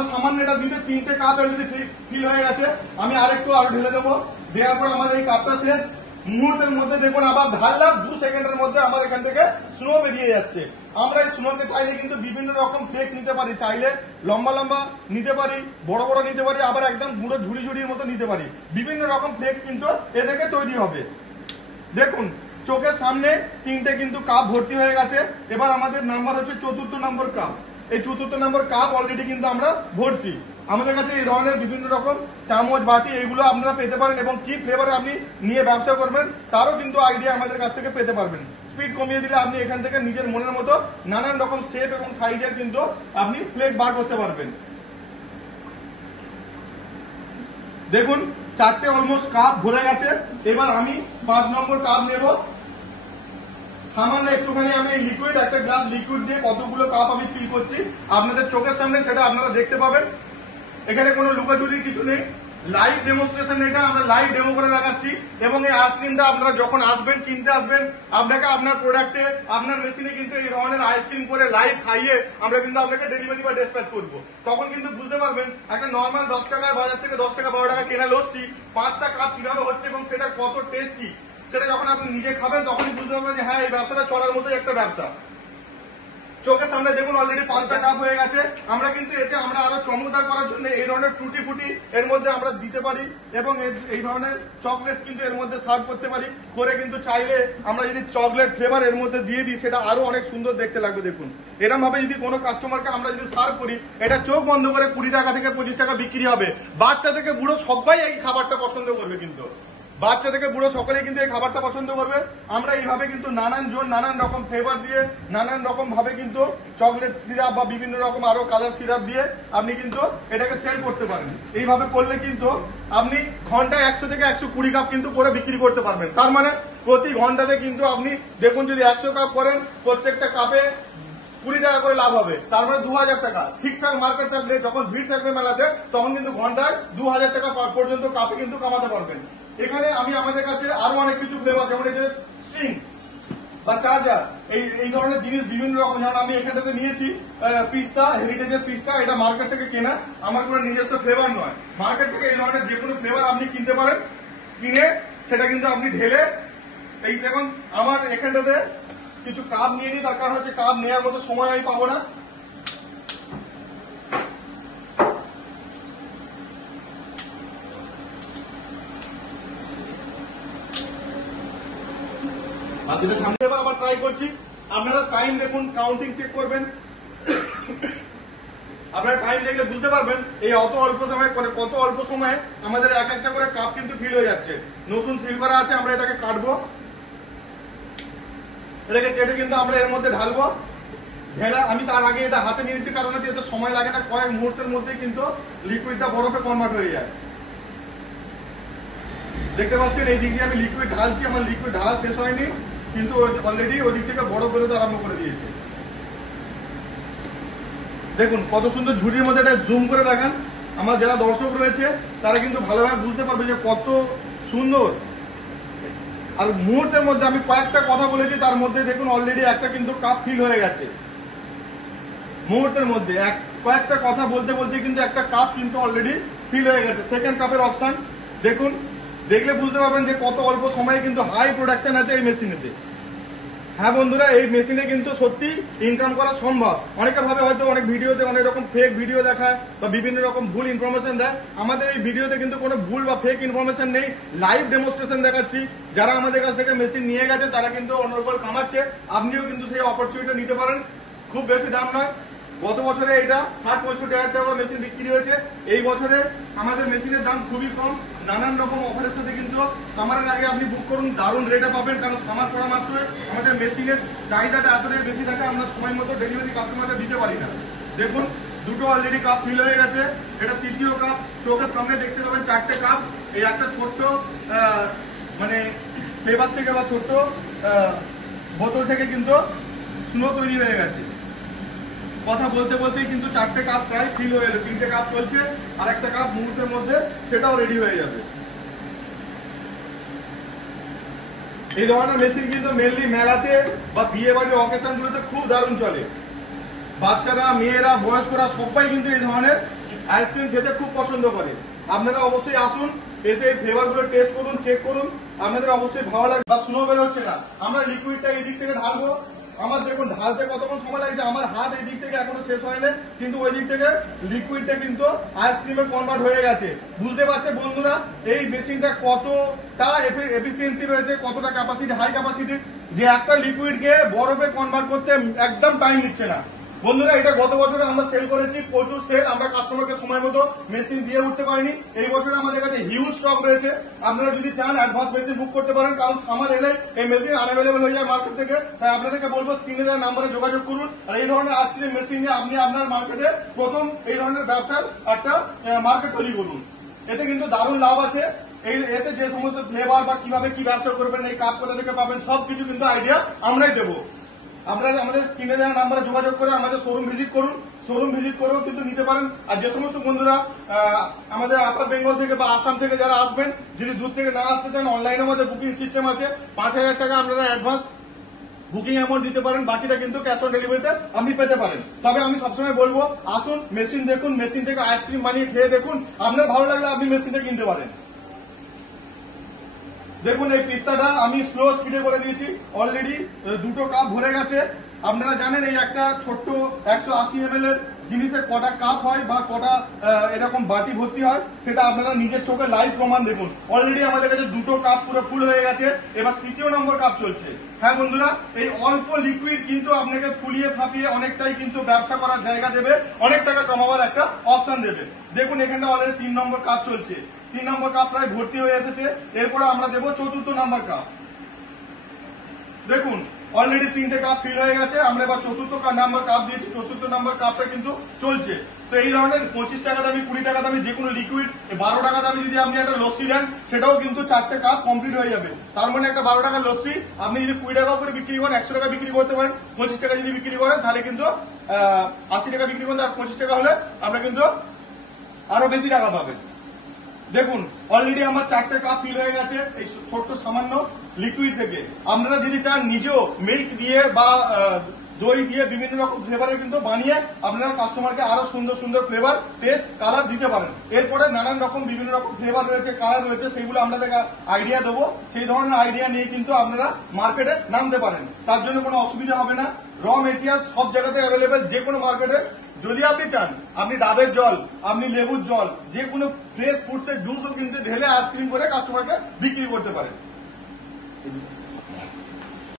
আমার সামান্য এটা দিতে 3টে কাপ অলরেডি ফিল হয়ে গেছে। আমি আরো ঢেলে দেবো। দেওয়ার পর আমাদের এই কাপটা শেষ। মুহূর্তের মধ্যে দেখুন আবার ঢাললাম, 2 সেকেন্ডের মধ্যে আমার এখান থেকে স্নো বেরিয়ে যাচ্ছে। আমরা এই স্নোকে চাইলে কিন্তু বিভিন্ন রকম ফ্লেক্স নিতে পারি, চাইলে লম্বা লম্বা নিতে পারি, বড় বড় নিতে পারি, আবার একদম গুঁড়ো ঝুড়ি ঝুড়ির মতো নিতে পারি। বিভিন্ন রকম ফ্লেক্স কিন্তু এ থেকে তৈরি হবে। দেখুন চোখের সামনে 3টে কিন্তু কাপ ভর্তি হয়ে গেছে। এবার আমাদের নাম্বার হচ্ছে 4র্থ নম্বর কাপ। এই 4র্থ নম্বর কাপ অলরেডি কিন্তু আমরা ভরছি। আমাদের কাছে এই ধরনের বিভিন্ন রকম চামচ বাটি এগুলো আপনারা পেতে পারেন, এবং কি ফ্লেভারে আপনি নিয়ে ব্যবসা করবেন তারও কিন্তু আইডিয়া আমাদের কাছ থেকে পেতে পারবেন। স্পিড কমিয়ে দিলে আপনি এখান থেকে নিজের মনের মতো নানান রকম শেপ এবং সাইজের কিন্তু আপনি ফ্লেক্স বার করতে পারবেন। দেখুন 4টে অলমোস্ট কাপ ভরে গেছে। এবার আমি 5 নম্বর কাপ নেব। সামান্য একটুখানি আমি লিকুইড, একটা গ্লাস লিকুইড দিয়ে কতগুলো কাপ আমি ফিল করছি আপনাদের চোখের সামনে সেটা আপনারা দেখতে পাবেন। এখানে কোনো লুকাচুরির কিছু নেই, লাইভ ডেমোস্ট্রেশন, এটা আমরা লাইভ ডেমো করে দেখাচ্ছি। এবং এই আইসক্রিমটা আপনারা যখন আসবেন, কিনতে আসবেন, আপনাকে আপনার প্রোডাক্টে আপনার মেশিনে কিন্তু এই ধরনের আইসক্রিম করে লাইভ খাইয়ে আমরা কিন্তু আপনাকে ডেলিভারি বা ডিসপ্যাচ করবো। তখন কিন্তু বুঝতে পারবেন একটা নর্মাল 10 টাকায় বাজার থেকে 10 টাকা 12 টাকা কেনা লস্যি 5টা কাপ কিভাবে হচ্ছে এবং সেটা কত টেস্টি, সেটা যখন আপনি নিজে খাবেন তখনই বুঝতে পারবেন যে হ্যাঁ এই ব্যবসাটা চলার মতোই একটা ব্যবসা। চোখের সামনে দেখুন অলরেডি 5টা কাপ হয়ে গেছে। আমরা কিন্তু এতে আমরা আরো চমকদার করার জন্য এই ধরনের টুটি ফুটি এর মধ্যে আমরা দিতে পারি, এবং এই ধরনের চকলেটস কিন্তু এর মধ্যে সার্ভ করতে পারি করে। কিন্তু চাইলে আমরা যদি চকলেট ফ্লেভার এর মধ্যে দিয়ে দিই সেটা আরো অনেক সুন্দর দেখতে লাগবে। দেখুন এরকম ভাবে যদি কোনো কাস্টমারকে আমরা যদি সার্ভ করি, এটা চোখ বন্ধ করে 20 টাকা থেকে 25 টাকা বিক্রি হবে। বাচ্চা থেকে বুড়ো সবাই এই খাবারটা পছন্দ করবে, কিন্তু বাচ্চা থেকে বুড়ো সকলেই কিন্তু এই খাবারটা পছন্দ করবে। আমরা এইভাবে কিন্তু নানান জন নানান রকম ফ্লেভার দিয়ে নানান রকম ভাবে কিন্তু চকলেট সিরাপ বা বিভিন্ন রকম আরো কালার সিরাপ দিয়ে আপনি কিন্তু এটাকে সেল করতে পারেন। এইভাবে করলে কিন্তু আপনি ঘন্টায় 100 থেকে 120 কাপ কিন্তু করে বিক্রি করতে পারবেন। তার মানে প্রতি ঘন্টাতে কিন্তু আপনি দেখুন যদি 100 কাপ করেন, প্রত্যেকটা কাপে 20 টাকা করে লাভ হবে। তার মানে 2000 টাকা। ঠিকঠাক মার্কেট থাকলে, যখন ভিড় থাকবে মেলাতে, তখন কিন্তু ঘন্টায় 2000 টাকা পর্যন্ত কাপে কিন্তু কামাতে পারবেন। এখানে আমি আমাদের কাছে আরো অনেক কিছু ফ্লেভার, যেমন এই যে স্ট্রিং বা চার্জার, এই ধরনের জিনিস বিভিন্ন রকম, যেমন আমি এখানটাতে নিয়েছি পিস্তা, হেরিটেজের পিস্তা। এটা মার্কেট থেকে কেনা, আমার কোনো নিজস্ব ফ্লেভার নয়। মার্কেট থেকে এই ধরনের যে কোনো ফ্লেভার আপনি কিনতে পারেন, কিনে সেটা কিন্তু আপনি ঢেলে, এই দেখুন আমার এখানটাতে কিছু কাপ নিয়ে নিই। তার কারণ হচ্ছে কাপ নেওয়ার মতো সময় আমি পাবো না। সামনে এবার আবার ট্রাই করছি। আপনারা টাইম দেখুন, কাউন্টিং চেক করবেন। আপনারা টাইম দেখলে বুঝতে পারবেন এই কত অল্প সময়ে আমাদের এক একটা করে কাপ কিন্তু ফিল হয়ে যাচ্ছে। নতুন সিল করা আছে, আমরা এটাকে কাটবো। এটাকে কেটে কিন্তু আমরা এর মধ্যে ঢালবো। ঢেলা আমি তার আগে এটা হাতে নিয়ে নিচ্ছি, কারণ হচ্ছে এতে সময় লাগে না, কয়েক মুহূর্তের মধ্যেই কিন্তু লিকুইডটা বরফে কনভার্ট হয়ে যায়। দেখতে পাচ্ছেন এই দিক দিয়ে আমি লিকুইড ঢালছি, আমার লিকুইড ঢালা শেষ হয়নি, কিন্তু অলরেডি ওই দিক থেকে বরফ বেরোতে আরম্ভ করে দিয়েছে। দেখুন কত সুন্দর ঝুড়ির মধ্যে এটা জুম করে দেখান। আমার যারা দর্শক রয়েছে তারা কিন্তু ভালোভাবে বুঝতে পারবে যে কত সুন্দর। আর মুহূর্তের মধ্যে আমি কয়েকটা কথা বলেছি, তার মধ্যে দেখুন অলরেডি একটা কিন্তু কাপ ফিল হয়ে গেছে। মুহূর্তের মধ্যে কয়েকটা কথা বলতে বলতে কিন্তু একটা কাপ কিন্তু অলরেডি ফিল হয়ে গেছে। সেকেন্ড কাপের অপশন দেখুন, দেখলে বুঝতে পারবেন যে কত অল্প সময়ে কিন্তু হাই প্রোডাকশন আছে এই মেশিনেতে। হ্যাঁ বন্ধুরা, এই মেশিনে কিন্তু সত্যি ইনকাম করা সম্ভব। অনেকে ভাবে হয়তো অনেক ভিডিওতে অনেক রকম ফেক ভিডিও দেখায় বা বিভিন্ন রকম ভুল ইনফরমেশন দেয়। আমাদের এই ভিডিওতে কিন্তু কোনো ভুল বা ফেক ইনফরমেশন নেই, লাইভ ডেমোস্ট্রেশন দেখাচ্ছি। যারা আমাদের কাছ থেকে মেশিন নিয়ে গেছে তারা কিন্তু অনর্গল কামাচ্ছে, আপনিও কিন্তু সেই অপরচুনিটি নিতে পারেন। খুব বেশি দাম নয়। গত বছরে এটা 60-65 হাজার টাকা মেশিন বিক্রি হয়েছে। এই বছরে আমাদের মেশিনের দাম খুবই কম। নানান রকম অফারের সাথে কিন্তু সামারের আগে আপনি বুক করুন, দারুণ রেটে পাবেন। কারণ সামার পড়া মাত্র আমাদের মেশিনের চাহিদাটা এতটাই বেশি থাকে, আমরা সময় মতো ডেলিভারি কাস্টমারদের দিতে পারি না। দেখুন দুটো অলরেডি কাপ ফিল হয়ে গেছে। এটা তৃতীয় কাপ। চোখের সামনে দেখতে পাবেন 4টে কাপ। এই একটা ছোট্ট মানে ফ্লেভার থেকে বা ছোট্ট বোতল থেকে কিন্তু স্নো তৈরি হয়ে গেছে। কথা বলতে বলতেই কিন্তু 4টে কাপ প্রায় ফিল হয়ে গেল। 3টে কাপ চলছে, আর একটা কাপ মুহূর্তের মধ্যে সেটাও রেডি হয়ে যাবে। এই ধরনের মেশিন কিন্তু মেনলি মেলাতে বা বিয়ে বাড়ির অকেশন গুলোতে খুব দারুণ চলে। বাচ্চারা, মেয়েরা, বয়স্করা সবাই কিন্তু এই ধরনের আইসক্রিম খেতে খুব পছন্দ করে। আপনারা অবশ্যই আসুন, এসে ফ্লেভার গুলো টেস্ট করুন, চেক করুন, আপনাদের অবশ্যই ভালো লাগবে। বা স্লো বের হচ্ছে না, আমরা লিকুইডটা এই দিক থেকে ঢালবো। আমার দেখুন ঢালতে কতক্ষণ সময় লাগছে, আমার হাত এই দিক থেকে এখনো শেষ হয়নি, কিন্তু ওই দিক থেকে লিকুইডটা কিন্তু আইসক্রিমে কনভার্ট হয়ে গেছে। বুঝতে পারছে বন্ধুরা এই মেশিনটা কতটা এফিসিয়েন্সি রয়েছে, কতটা ক্যাপাসিটি, হাই ক্যাপাসিটি, যে একটা লিকুইডকে বরফে কনভার্ট করতে একদম টাইম নিচ্ছে না। বন্ধুরা এটা গত বছরে আমরা সেল করেছি, প্রচুর সেল, আমরা কাস্টমারকে সময় মতো মেশিন দিয়ে উঠতে পারিনি। এই বছরে আমাদের কাছে হিউজ স্টক রয়েছে, আপনারা যদি চান অ্যাডভান্স মেশিন বুক করতে পারেন, কারণ সামার এলে এই মেশিন আনঅ্যাভেলেবল হয়ে যায় মার্কেট থেকে। তাই আপনাদেরকে বলবো স্ক্রিনে দেওয়া নাম্বারে যোগাযোগ করুন, আর এই ধরনের আইসক্রিম মেশিন নিয়ে আপনি আপনার মার্কেটে প্রথম এই ধরনের ব্যবসার একটা মার্কেট তৈরি করুন। এতে কিন্তু দারুণ লাভ আছে। এতে যে সমস্ত ফ্লেভার বা কিভাবে কি ব্যবসা করবেন, এই কাপ কোথা থেকে পাবেন, সবকিছু কিন্তু আইডিয়া আমরাই দেবো। আপনারা আমাদের স্ক্রিনে দেওয়া নাম্বারে যোগাযোগ করে আমাদের শোরুম ভিজিট করুন, শোরুম ভিজিট করেও কিন্তু নিতে পারেন। আর যে সমস্ত বন্ধুরা আমাদের আপার বেঙ্গল থেকে বা আসাম থেকে যারা আসবেন, যদি দূর থেকে না আসতে চান, অনলাইনে আমাদের বুকিং সিস্টেম আছে। 5,000 টাকা আপনারা অ্যাডভান্স বুকিং অ্যামাউন্ট দিতে পারেন, বাকিটা কিন্তু ক্যাশ অন ডেলিভারিতে আপনি পেতে পারেন। তবে আমি সবসময় বলবো আসুন, মেশিন দেখুন, মেশিন থেকে আইসক্রিম বানিয়ে খেয়ে দেখুন, আপনার ভালো লাগলে আপনি মেশিনটা কিনতে পারেন। দেখুন এই পিস্তাটা আমি স্লো স্পিডে করে দিয়েছি, অলরেডি 2টো কাপ ভরে গেছে। আপনারা জানেন এই একটা ছোট্ট 180 ml এর জিনিসের কটা কাপ হয় বা কটা এরকম বাটি ভর্তি হয়, সেটা আপনারা নিজের চোখে লাইভ প্রমাণ দেখুন। অলরেডি আমাদের কাছে 2টো কাপ পুরো ফুল হয়ে গেছে, এবার 3য় নম্বর কাপ চলছে। হ্যাঁ বন্ধুরা, এই অল্প লিকুইড কিন্তু আপনাকে ফুলিয়ে ফাঁপিয়ে অনেকটাই কিন্তু ব্যবসা করার জায়গা দেবে, অনেক টাকা কামাবার একটা অপশন দেবে। দেখুন এখানটা অলরেডি 3 নম্বর কাপ চলছে, 3 নম্বর কাপ প্রায় ভর্তি হয়ে এসেছে। এরপরে আমরা দেবো 4র্থ নম্বর কাপ। দেখুন অলরেডি 3টে কাপ ফিল হয়ে গেছে, আমরা এবার 4র্থ নম্বর কাপ দিয়েছি। 4র্থ নম্বর কাপটা কিন্তু চলছে। তো এই ধরনের 25 টাকা দামি, 20 টাকা দামি যে কোনো লিকুইড, 12 টাকা দামি যদি আপনি একটা লস্যি দেন, সেটাও কিন্তু 4টে কাপ কমপ্লিট হয়ে যাবে। তার মানে একটা 12 টাকার লস্যি আপনি যদি 20 টাকা করে বিক্রি করেন, 100 টাকা বিক্রি করতে পারেন। 25 টাকা যদি বিক্রি করেন তাহলে কিন্তু 80 টাকা বিক্রি করেন, আর 25 টাকা হলে আপনারা কিন্তু আরো বেশি টাকা পাবেন। দেখুন অলরেডি আমার 4টে কাপ ফিল হয়ে গেছে এই ছোট্ট সামান্য লিকুইড থেকে। আপনারা যদি চান নিজেও মিল্ক দিয়ে বা দই দিয়ে বিভিন্ন রকম ফ্লেভারে কিন্তু বানিয়ে আপনারা কাস্টমারকে আরো সুন্দর সুন্দর ফ্লেভার, টেস্ট, কালার দিতে পারেন। এরপরে নানান রকম বিভিন্ন রকম ফ্লেভার রয়েছে, কালার রয়েছে, সেগুলো আপনাদেরকে আইডিয়া দেবো। সেই ধরনের আইডিয়া নিয়ে কিন্তু আপনারা মার্কেটে নামতে পারেন, তার জন্য কোনো অসুবিধা হবে না। র মেটেরিয়াল সব জায়গাতে অ্যাভেলেবেল, যে কোনো মার্কেটে। যদি আপনি চান আপনি ডাবের জল, আপনি লেবুর জল, যে কোনো ফ্রেশ ফ্রুটসের জুসও কিন্তু ঢেলে আইসক্রিম করে কাস্টমারকে বিক্রি করতে পারেন।